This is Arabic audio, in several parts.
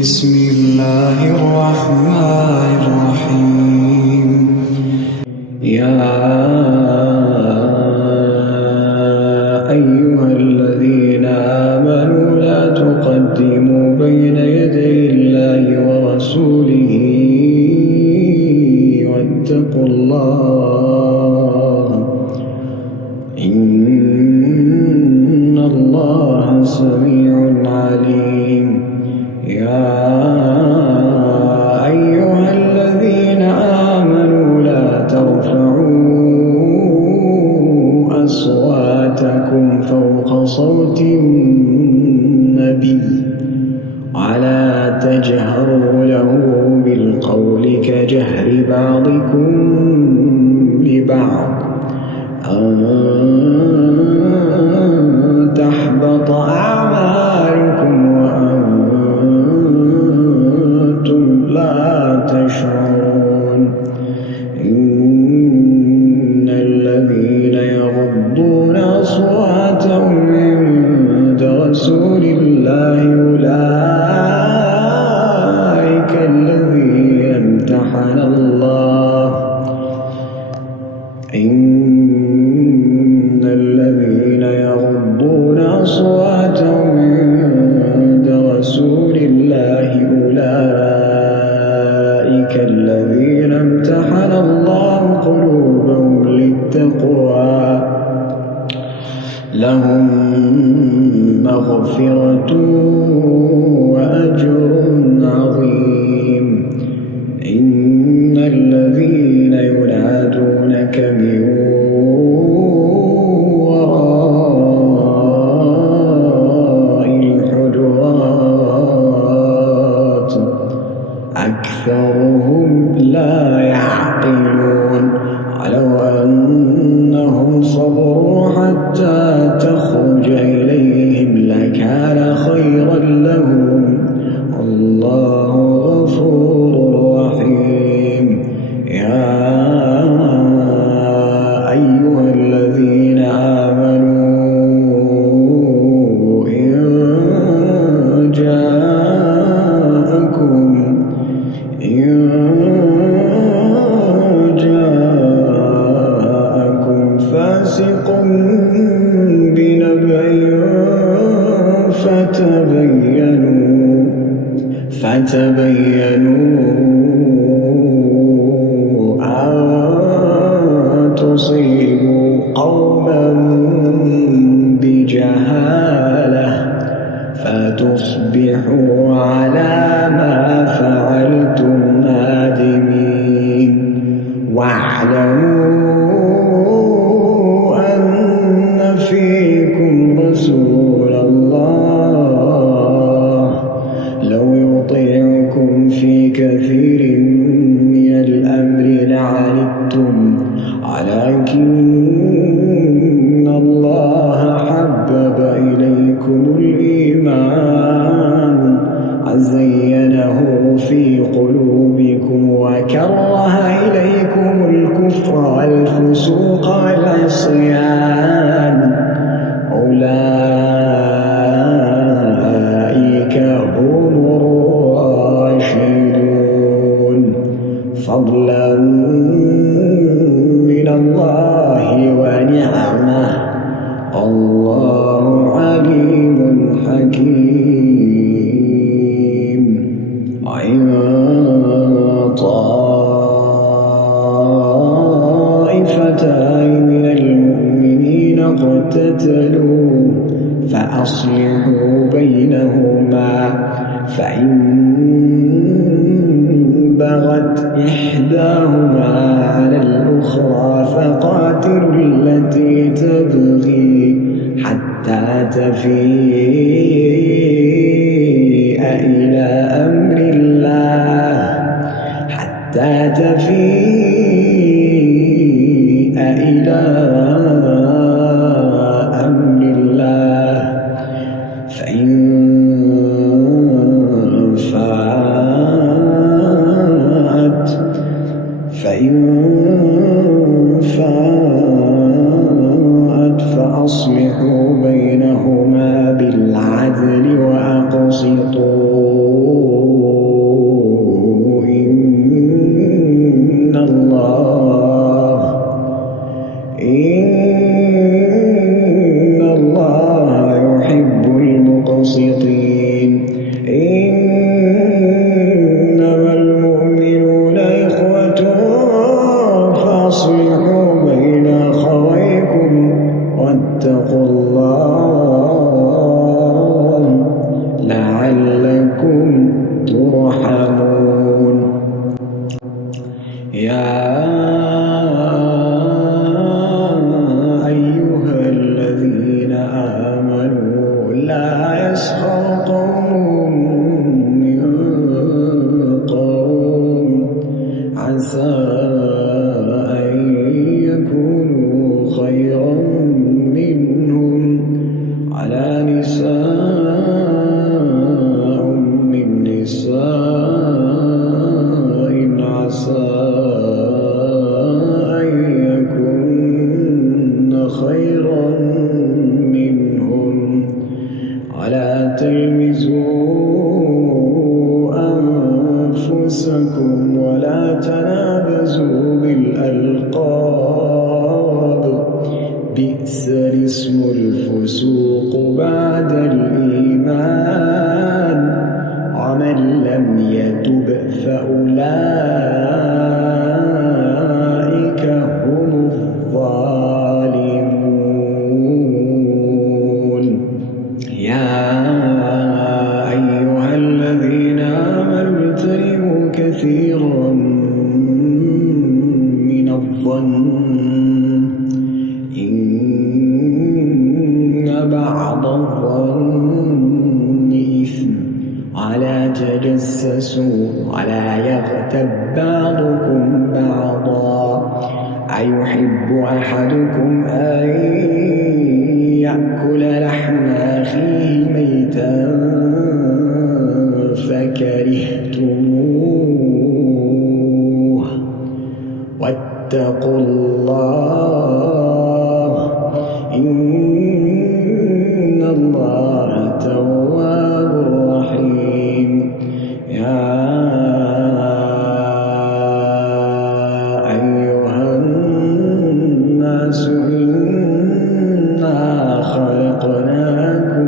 بسم الله الرحمن الرحيم. يا أيها الذين آمنوا لا تقدموا بين يدي الله ورسوله واتقوا الله إن الله سميع عليم. يا أيها الذين آمنوا لا ترفعوا أصواتكم فوق صوت النبي ولا تجهروا له بالقول كجهر بعضكم لبعض أن تحبط أعمالكم وأنتم لا تشعرون. إن الذين يغضون أصواتهم عند رسول الله أولئك الذين امتحن الله إن الذين يغضون أصواتهم عند رسول الله أولئك الذين امتحن الله قلوبهم للتقوى لهم مغفرة وأجر عظيم. إن الذين ينادونك من وراء الحجرات أكثرهم لا يعقلون. ولو أنهم صبروا حتى تخرج إليهم لكان خيرا لهم والله غفور رحيم. يا أيها الذين آمنوا إن جاءكم فاسق بنبأ فتبينوا أن تصيبوا قوما بجهالة فتصبحوا على ما فعلتم نادمين. واعلموا أن فيكم رسول الله لو يطيعكم في كثير من الأمر لعنتم ولكن الله حبب إليكم الإيمان وزينه في قلوبكم وكره إليكم الكفر والفسوق والعصيان أولئك هم الراشدون فضلا من الله ونعمه الله عليم حكيم. وإن طائفتان من المؤمنين اقتتلوا فأصلحوا بينهما فإن بغت إحداهما على الأخرى فقاتلوا التي تبغي حتى تفيء إلى أمر الله فإن فاءت فأصلحوا بينهما بالعدل وأقسطوا واتقوا الله لعلكم ترحمون. يا أيها الذين آمنوا لا يسخر قوم من قوم عسى أن يكونوا خيرا منهم على نساء من نساء عسى أن يكن خيرا منهم ولا تلمزوا أنفسكم ولا تنابزوا بالألقاب بئس الاسم الفسوق بعد الإيمان ومن لم يتب فأولئك هم الظالمون. يا أيها الذين آمنوا اجتنبوا كثيرا من الظن إن بعض الظن إثم ولا تجسسوا ولا يغتب بعضكم بعضا أيحب أحدكم أن يأكل لحم أخيه ميتا فكرهتموه واتقوا الله إن الله تواب رحيم. يا أيها الناس إنا خلقناكم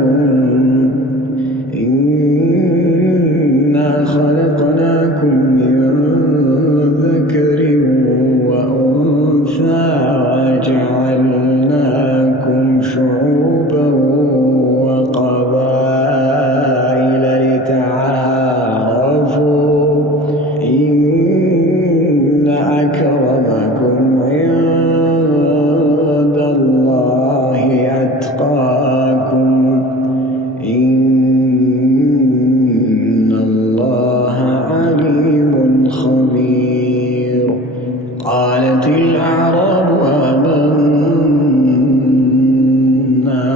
من ذكر وأنثى وجعلناكم شعوبا وقبائل لتعارفوا إن أكرمكم عند الله أتقاكم إن الله عليم خبير. قالت الأعراب آمنا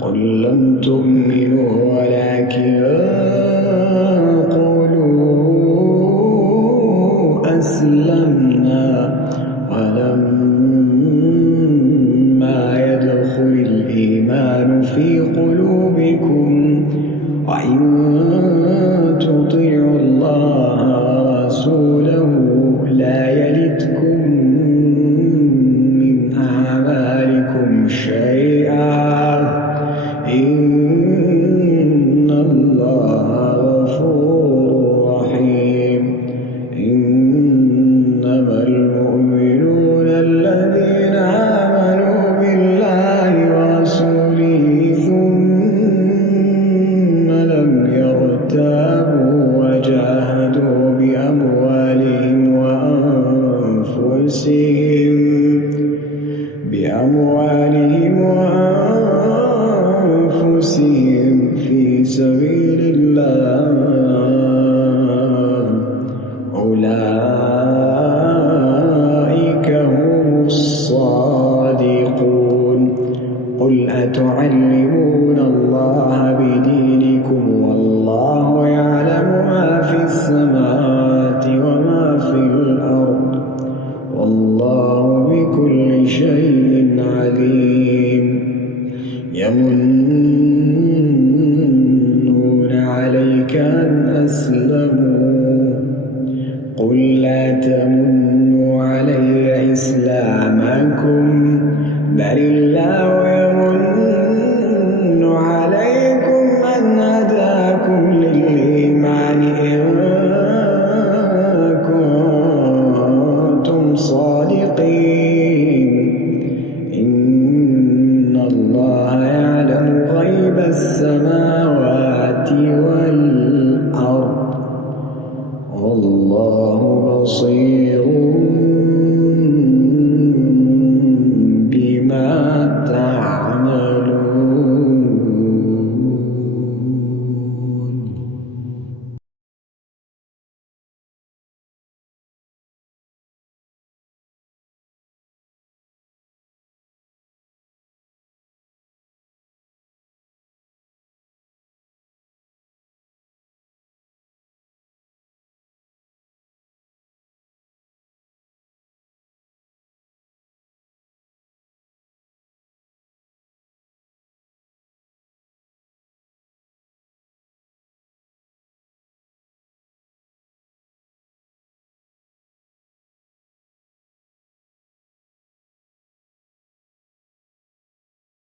قل لم تؤمنوا ولكن قولوا أسلمنا ولما يدخل الإيمان في قلوبكم وإن تطيعوا الله ورسوله لا يلتكم من أعمالكم شيئا إن الله غفور رحيم. إنما المؤمنون الذين آمنوا بالله ورسوله ثم لم يرتابوا وجاهدوا بأموالهم وأنفسهم في سبيل الله أولئك هم الصادقون. قل أتعلمون الله بدينكم والله يعلم ما في السماوات وما في الأرض والله بكل شيء عليم. يمنون عليك أن أسلموا قل لا تمنوا علي إسلامكم بل الله يمن عليكم أن هداكم للإيمان إن كنتم صادقين. إن